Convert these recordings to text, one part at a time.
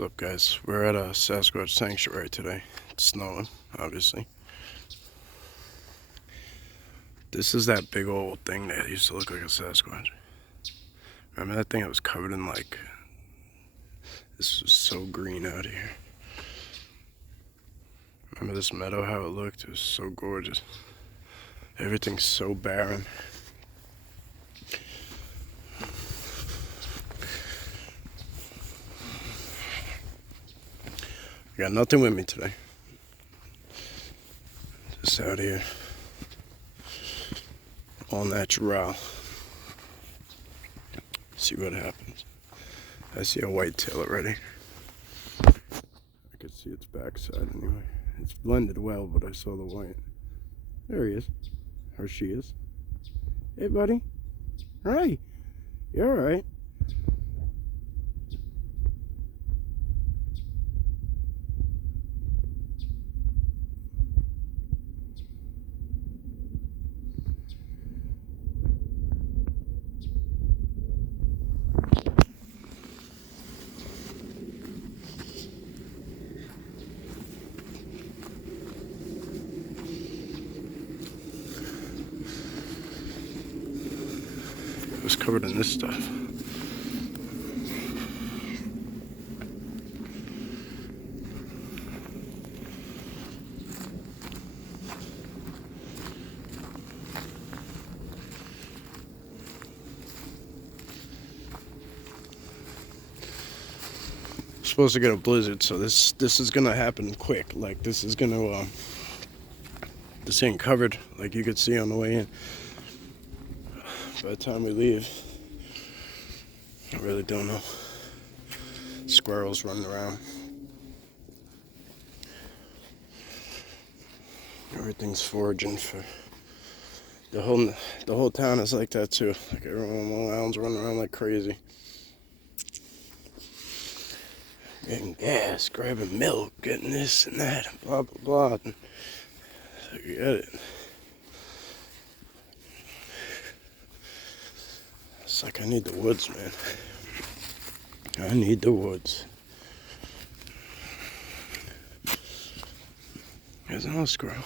What's up, guys? We're at a Sasquatch sanctuary today. It's snowing, obviously. This is that big old thing that used to look like a Sasquatch. Remember that thing that was covered in this was so green out here. Remember this meadow, how it looked? It was so gorgeous. Everything's so barren. I got nothing with me today. Just out here. All natural. See what happens. I see a whitetail already. I could see its backside anyway. It's blended well, but I saw the white. There he is. Or she is. Hey, buddy. Hi. You alright? It was covered in this stuff. Supposed to get a blizzard, so this is gonna happen quick. Like this ain't covered like you could see on the way in. By the time we leave, I really don't know. Squirrels running around. Everything's foraging for the whole town is like that too. Like everyone on Long Island's running around like crazy. Getting gas, grabbing milk, getting this and that, and blah blah blah. And so you get it. It's like I need the woods, man. I need the woods. There's another squirrel.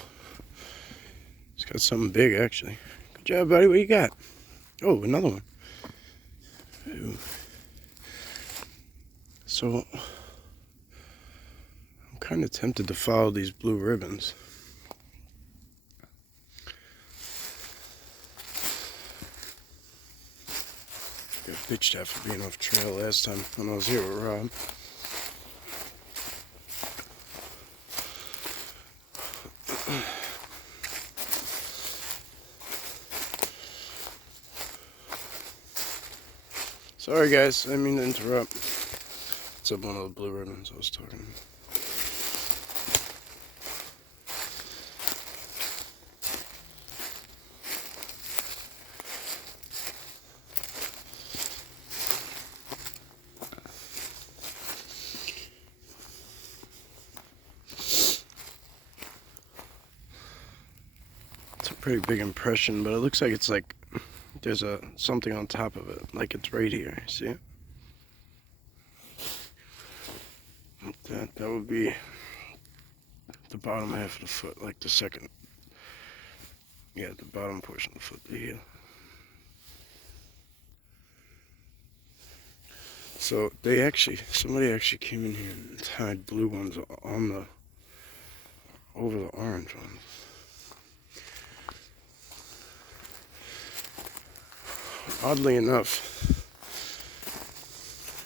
It's got something big, actually. Good job, buddy. What you got? Oh, another one. Ooh. So, I'm kind of tempted to follow these blue ribbons. Got bitched at for being off trail last time when I was here with Rob. Sorry guys, I didn't mean to interrupt. It's up one of the blue ribbons I was talking about. It's a pretty big impression, but it looks like it's like there's something on top of it, like it's right here. See it? That would be the bottom half of the foot, like the second. Yeah, the bottom portion of the foot, the heel. So somebody actually came in here and tied blue ones over the orange ones. Oddly enough,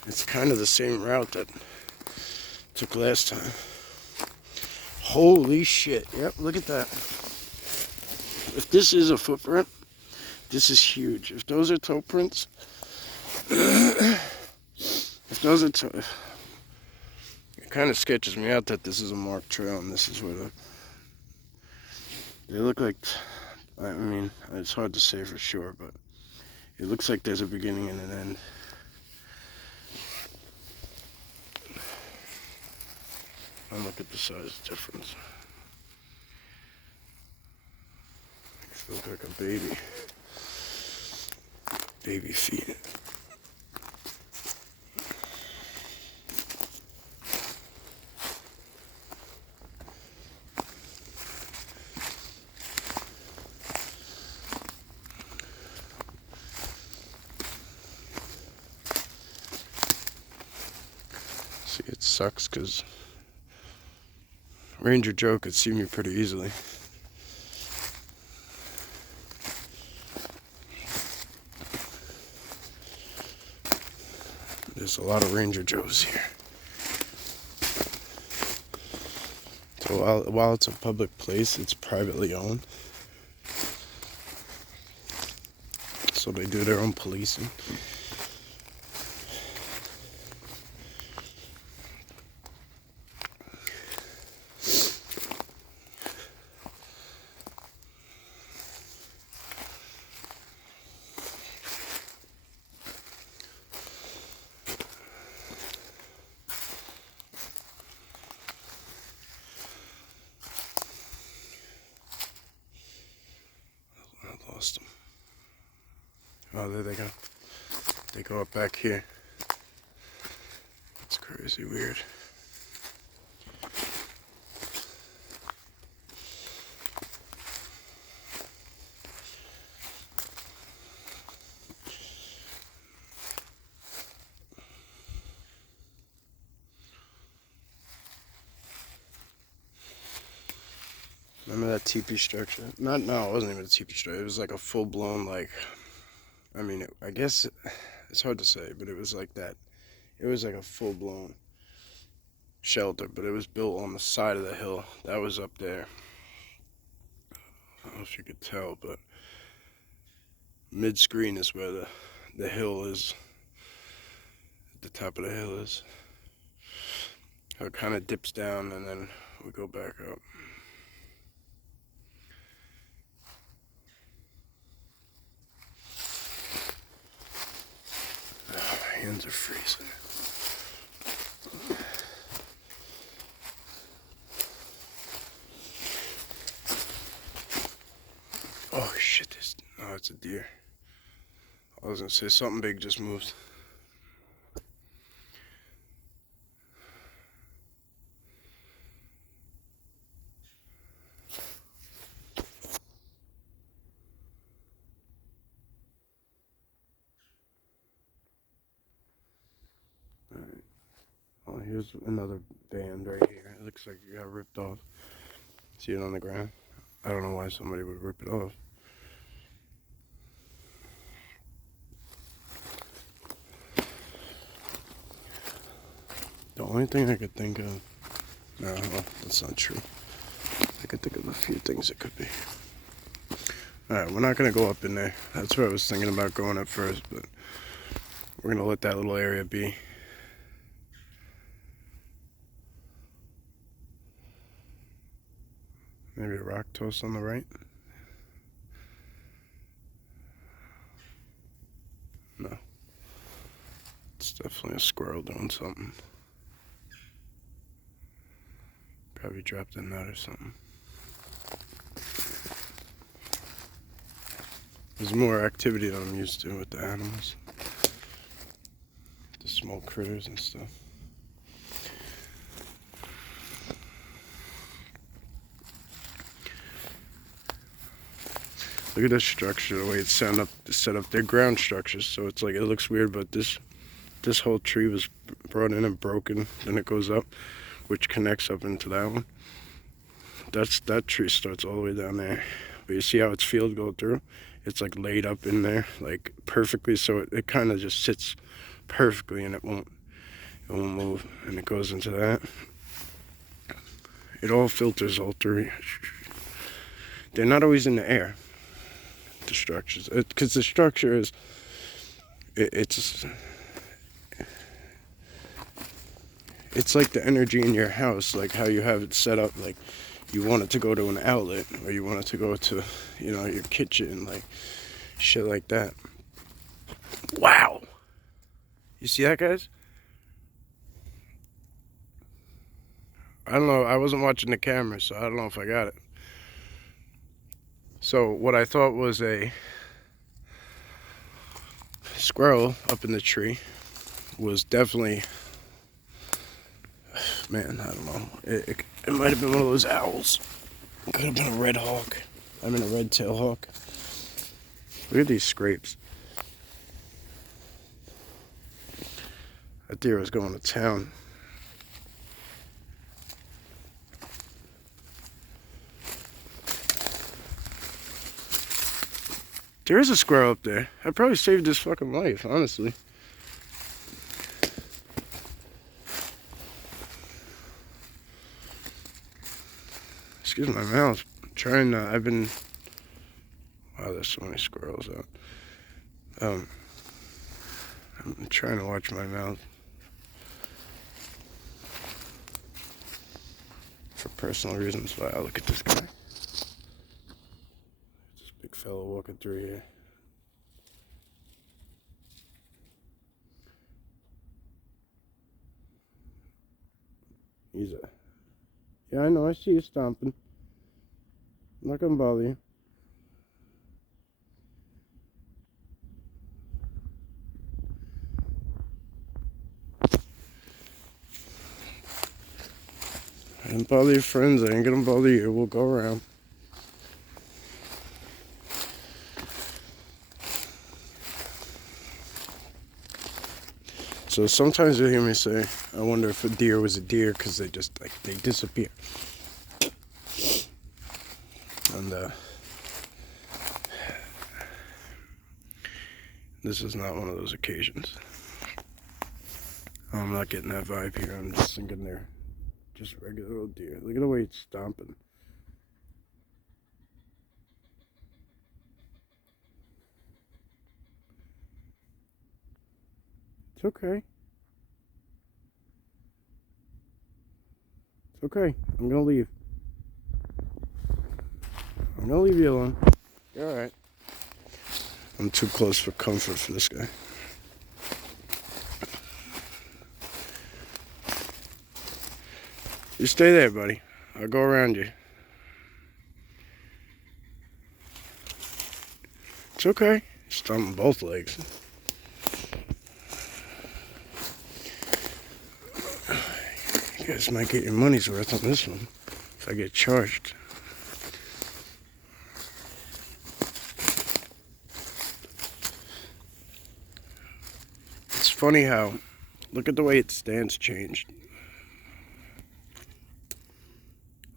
it's kind of the same route that took last time. Holy shit. Yep, look at that. If this is a footprint, this is huge. If those are toe prints, it kind of sketches me out that this is a marked trail and this is where they look like, I mean, it's hard to say for sure, but it looks like there's a beginning and an end. And look at the size difference. It looks like a baby. Baby feet. See, it sucks because Ranger Joe could see me pretty easily. There's a lot of Ranger Joes here. So while it's a public place, it's privately owned. So they do their own policing. I lost them. Oh, there they go. They go up back here. It's crazy weird. Remember that teepee structure? No, it wasn't even a teepee structure. It was like a full-blown, like, I mean, I guess it's hard to say, but it was like that. It was like a full-blown shelter, but it was built on the side of the hill. That was up there. I don't know if you could tell, but mid-screen is where the hill is. The top of the hill is. So it kind of dips down, and then we go back up. Oh, my hands are freezing. Oh shit, oh, it's a deer. I was gonna say something big just moved. Alright. Oh, here's another band right here. It looks like it got ripped off. See it on the ground? I don't know why somebody would rip it off. The only thing I could think of... No, well, that's not true. I could think of a few things it could be. Alright, we're not going to go up in there. That's what I was thinking about going at first, but we're going to let that little area be. Maybe a rock toast on the right? No. It's definitely a squirrel doing something. Probably dropped a nut or something. There's more activity than I'm used to with the animals. The small critters and stuff. Look at this structure, the way it's set up. They're ground structures, so it's like, it looks weird, but this whole tree was brought in and broken. Then it goes up, which connects up into that one. That tree starts all the way down there. But you see how its field go through? It's like laid up in there, like perfectly, so it kind of just sits perfectly, and it won't move, and it goes into that. It all filters all three. They're not always in the air, the structures, because the structure is, it's like the energy in your house, like how you have it set up, like you want it to go to an outlet, or you want it to go to, you know, your kitchen, like shit like that. Wow. You see that, guys? I don't know, I wasn't watching the camera, so I don't know if I got it. So what I thought was a squirrel up in the tree was definitely, man, I don't know. It might have been one of those owls. It could have been a red hawk. I mean, a red-tailed hawk. Look at these scrapes. That deer was going to town. There is a squirrel up there. I probably saved his fucking life, honestly. Excuse my mouth. I'm trying to, I've been... Wow, there's so many squirrels out. I'm trying to watch my mouth. For personal reasons. Wow, look at this guy. This big fella walking through here. He's a... Yeah, I know, I see you stomping. I'm not gonna bother you. I didn't bother your friends, I ain't gonna bother you. We'll go around. So sometimes you'll hear me say, I wonder if a deer was a deer, because they just, like, they disappear. And, this is not one of those occasions. I'm not getting that vibe here. I'm just thinking they're just regular old deer. Look at the way it's stomping. It's okay. It's okay. I'm gonna leave. I'm gonna leave you alone. You're alright. I'm too close for comfort for this guy. You stay there, buddy. I'll go around you. It's okay. Stomping both legs. You guys might get your money's worth on this one if I get charged. It's funny how, look at the way its stance changed.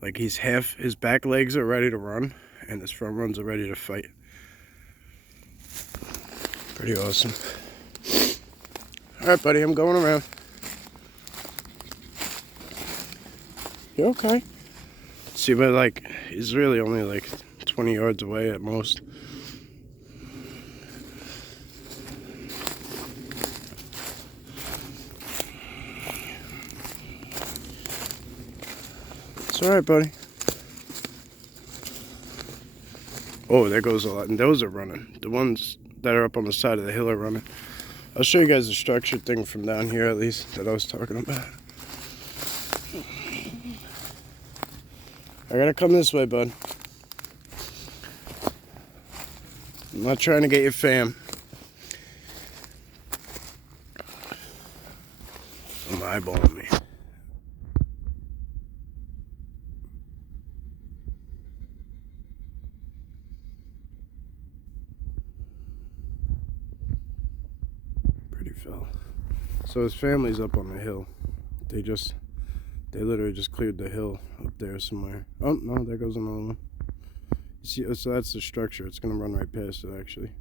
Like his back legs are ready to run, and his front runs are ready to fight. Pretty awesome. Alright, buddy, I'm going around. You okay? See, but like, he's really only like 20 yards away at most. It's alright, buddy. Oh, there goes a lot. And those are running. The ones that are up on the side of the hill are running. I'll show you guys the structured thing from down here, at least, that I was talking about. I gotta come this way, bud. I'm not trying to get your fam. I'm eyeballing me. Pretty fella. So his family's up on the hill. They literally just cleared the hill up there somewhere. Oh, no, there goes another one. See, so that's the structure. It's going to run right past it, actually.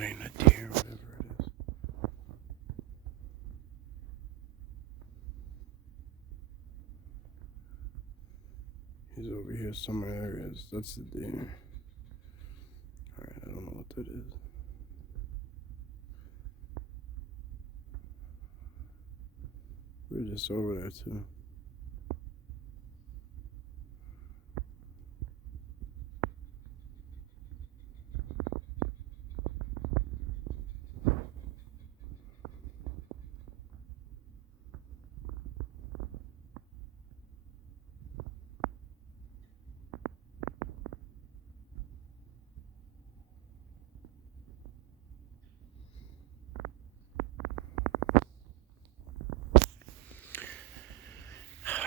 that ain't a deer, whatever it is. He's over here somewhere. There he is. That's the deer. Alright, I don't know what that is. We're just over there too.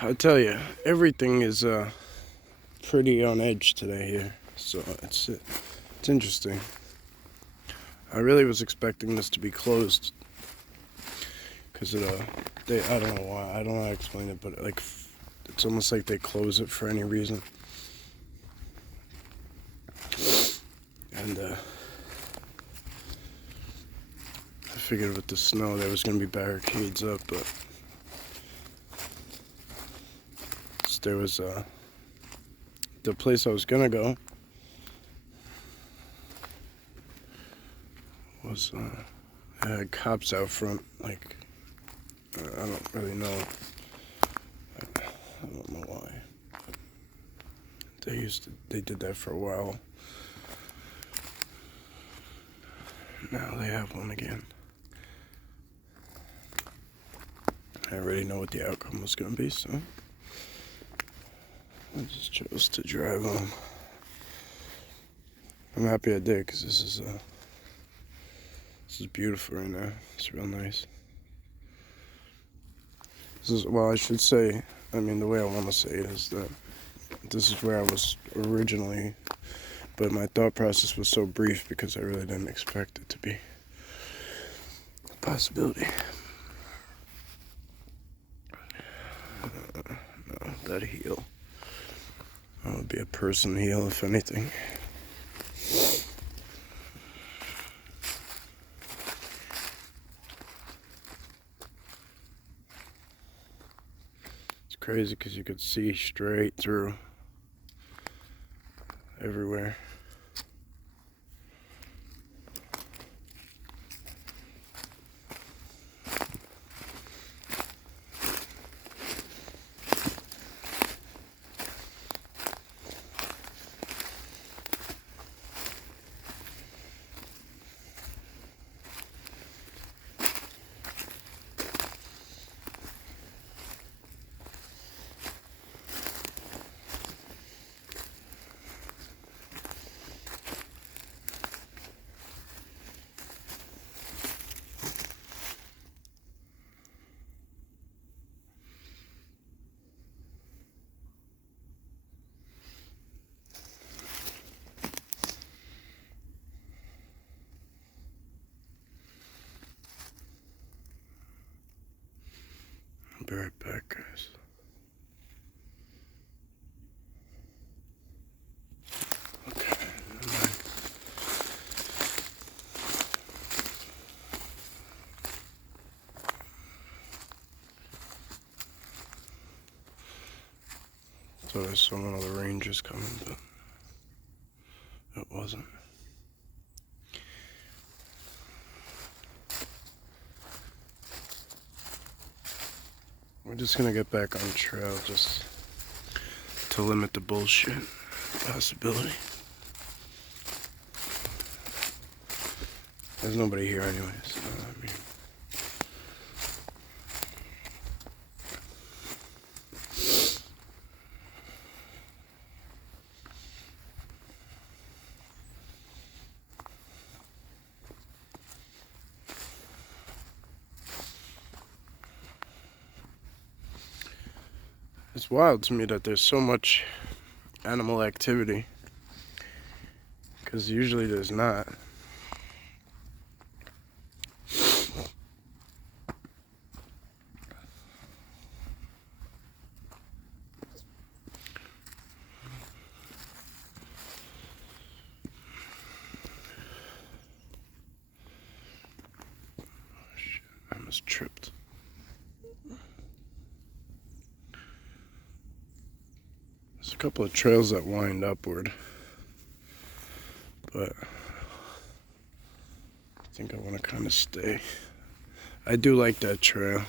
I tell you, everything is pretty on edge today here, so it's interesting. I really was expecting this to be closed because I don't know why. I don't know how to explain it, but like it's almost like they close it for any reason. And I figured with the snow there was gonna be barricades up, but there was the place I was gonna go was it had cops out front. Like I don't really know. I don't know why. They did that for a while. Now they have one again. I already know what the outcome was gonna be, so I just chose to drive home. I'm happy I did, because this is beautiful right now. It's real nice. Well, I should say, I mean, the way I want to say it is that this is where I was originally, but my thought process was so brief because I really didn't expect it to be a possibility. No, that heel. That would be a person heel, if anything. It's crazy because you could see straight through everywhere. I'll be right back, guys. Okay, never mind. Thought I saw one of the rangers coming, but it wasn't. We're just gonna get back on trail just to limit the bullshit possibility. There's nobody here anyway, so I mean. It's wild to me that there's so much animal activity, because usually there's not. almost tripped. There's a couple of trails that wind upward, but I think I want to kind of stay. I do like that trail.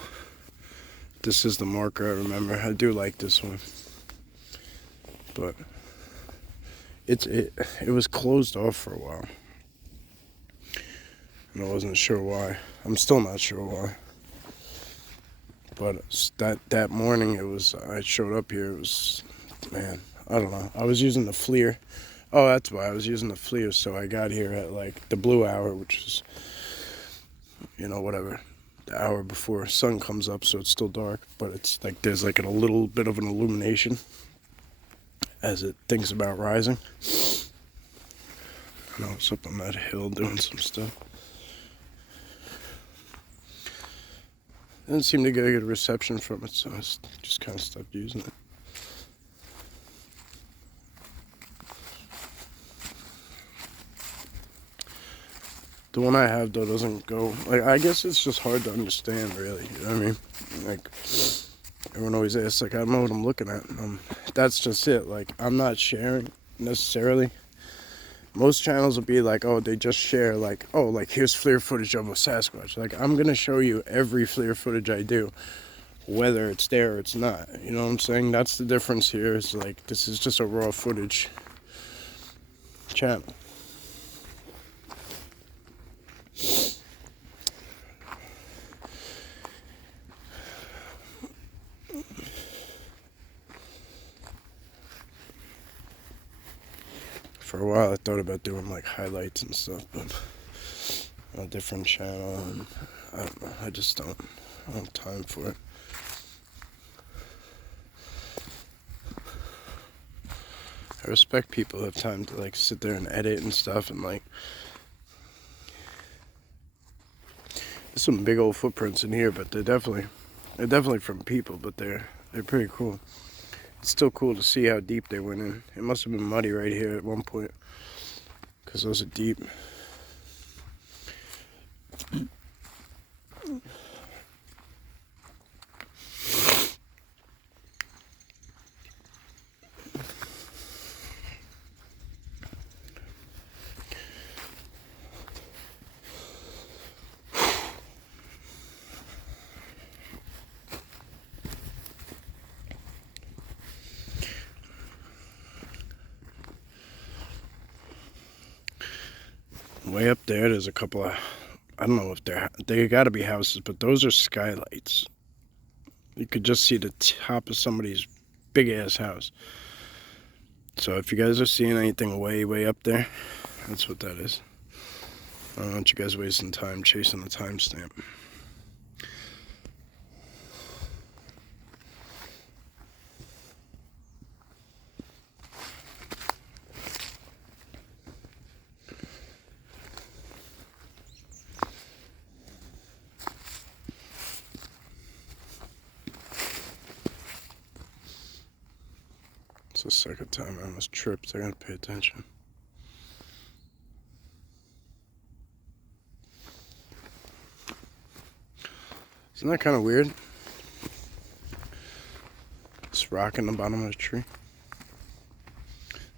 This is the marker I remember. I do like this one, but it was closed off for a while, and I wasn't sure why. I'm still not sure why. But that morning, I showed up here. It was, man, I don't know. I was using the FLIR. Oh, that's why I was using the FLIR. So I got here at like the blue hour, which is, whatever, the hour before sun comes up, so it's still dark. But it's like there's like a little bit of an illumination as it thinks about rising. And I was up on that hill doing some stuff. Didn't seem to get a good reception from it, so I just kind of stopped using it. The one I have, though, doesn't go... Like, I guess it's just hard to understand, really. You know what I mean? Like, everyone always asks, like, I don't know what I'm looking at. That's just it. Like, I'm not sharing, necessarily. Most channels will be like, oh, they just share, like, oh, like, here's FLIR footage of a Sasquatch. Like, I'm going to show you every FLIR footage I do, whether it's there or it's not. You know what I'm saying? That's the difference here. Is like, this is just a raw footage channel. For a while, I thought about doing like highlights and stuff, but on a different channel, and I don't know. I just don't have time for it. I respect people who have time to like sit there and edit and stuff, and like there's some big old footprints in here, but they're definitely from people, but they're pretty cool. It's still cool to see how deep they went in. It must have been muddy right here at one point, because those are deep. Way up there's a couple of, I don't know if they gotta be houses, but those are skylights. You could just see the top of somebody's big ass house. So if you guys are seeing anything way up there, that's what that is. I don't want you guys wasting time chasing the timestamp. It's the second time I almost tripped. I gotta pay attention. Isn't that kind of weird? This rock in the bottom of the tree.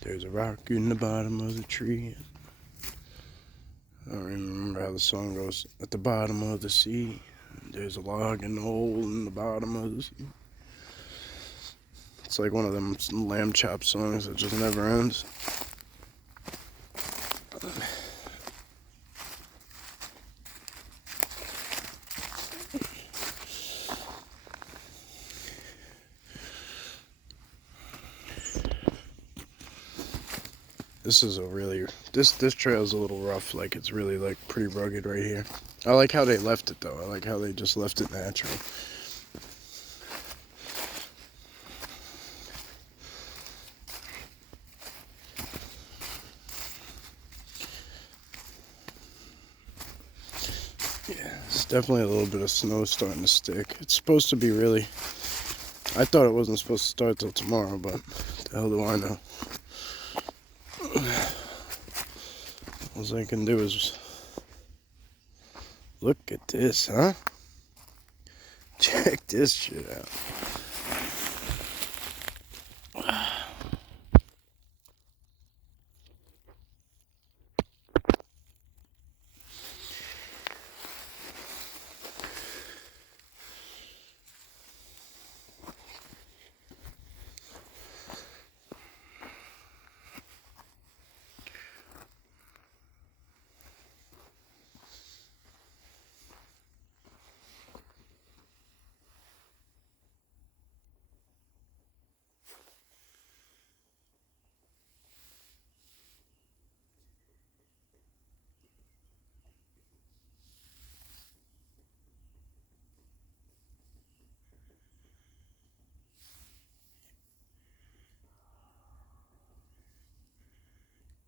There's a rock in the bottom of the tree. I don't even remember how the song goes. At the bottom of the sea, there's a log in the hole in the bottom of the sea. It's like one of them lamb chop songs that just never ends. This is this trail is a little rough. Like, it's really like pretty rugged right here. I like how they left it though. I like how they just left it natural. Yeah, it's definitely a little bit of snow starting to stick. It's supposed to be really... I thought it wasn't supposed to start till tomorrow, but the hell do I know? All I can do is... Look at this, huh? Check this shit out.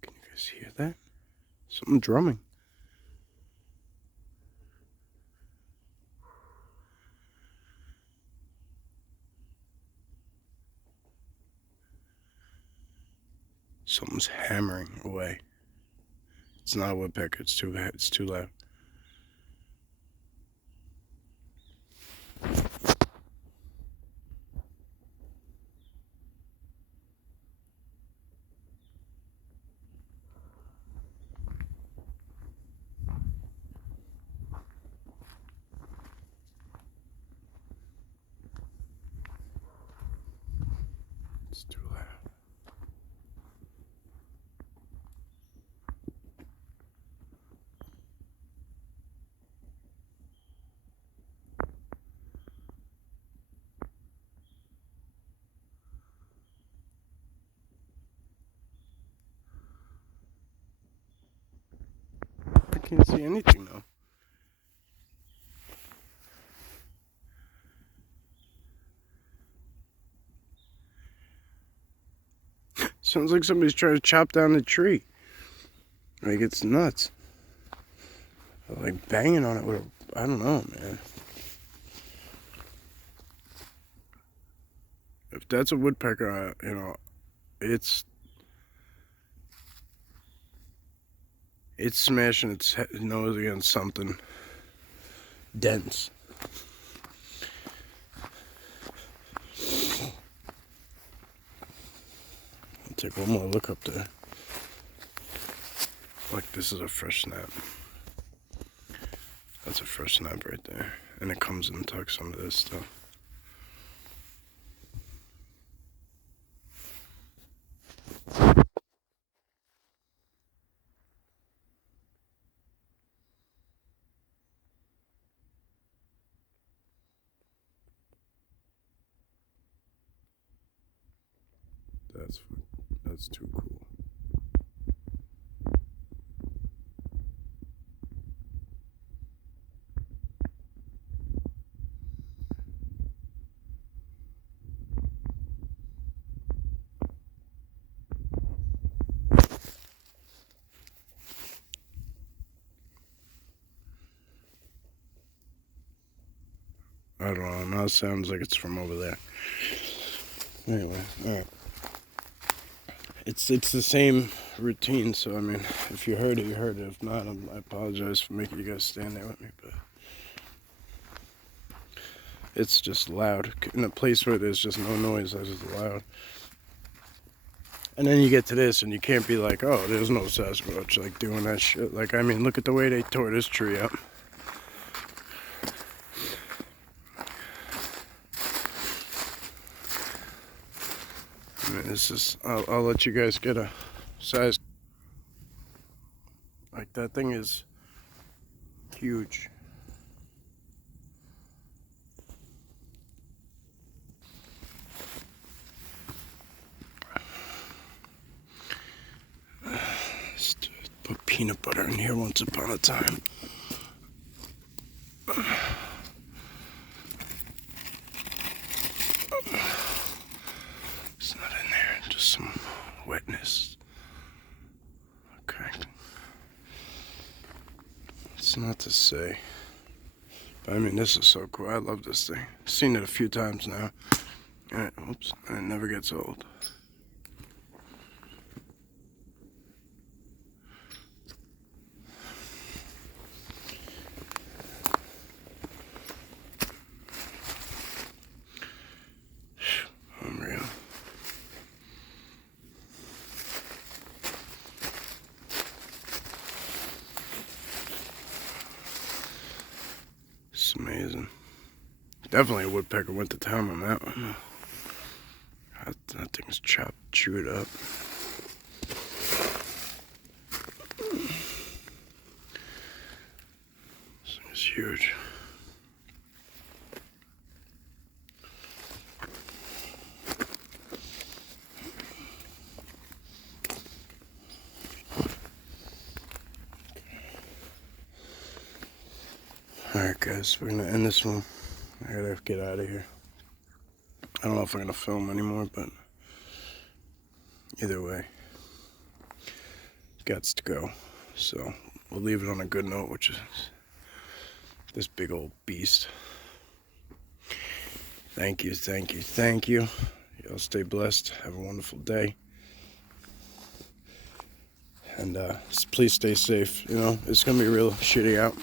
Can you guys hear that? Something drumming. Something's hammering away. It's not a woodpecker. It's too loud. It's too loud. I can't see anything though. Sounds like somebody's trying to chop down the tree. Like, it's nuts. Like banging on it with I don't know, man. If that's a woodpecker, you know, it's smashing its nose against something dense. I'll take one more look up there. Like, this is a fresh snap. That's a fresh snap right there. And it comes and tucks some of this stuff. That's too cool. I don't know. Now it sounds like it's from over there. Anyway, alright. It's the same routine, so I mean, if you heard it, you heard it. If not, I apologize for making you guys stand there with me, but it's just loud. In a place where there's just no noise, that's just loud. And then you get to this, and you can't be like, oh, there's no Sasquatch, like, doing that shit. Like, I mean, look at the way they tore this tree up. I mean, this is, I'll let you guys get a size. Like, that thing is huge. Just put peanut butter in here once upon a time. It's not in there, just some wetness. Okay. It's not to say. But I mean, this is so cool. I love this thing. I've seen it a few times now. And it never gets old. It's amazing. Definitely a woodpecker went to town on that one. That thing's chewed up. This thing is huge. Alright guys, we're gonna end this one. I gotta get out of here. I don't know if I'm gonna film anymore, but either way, gots to go. So we'll leave it on a good note, which is this big old beast. Thank you, thank you, thank you. Y'all stay blessed. Have a wonderful day. And please stay safe. You know, it's gonna be real shitty out.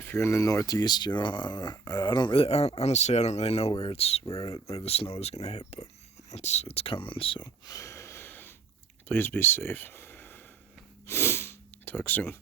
If you're in the Northeast, you know, honestly, I don't really know where the snow is gonna hit, but it's coming. So please be safe. Talk soon.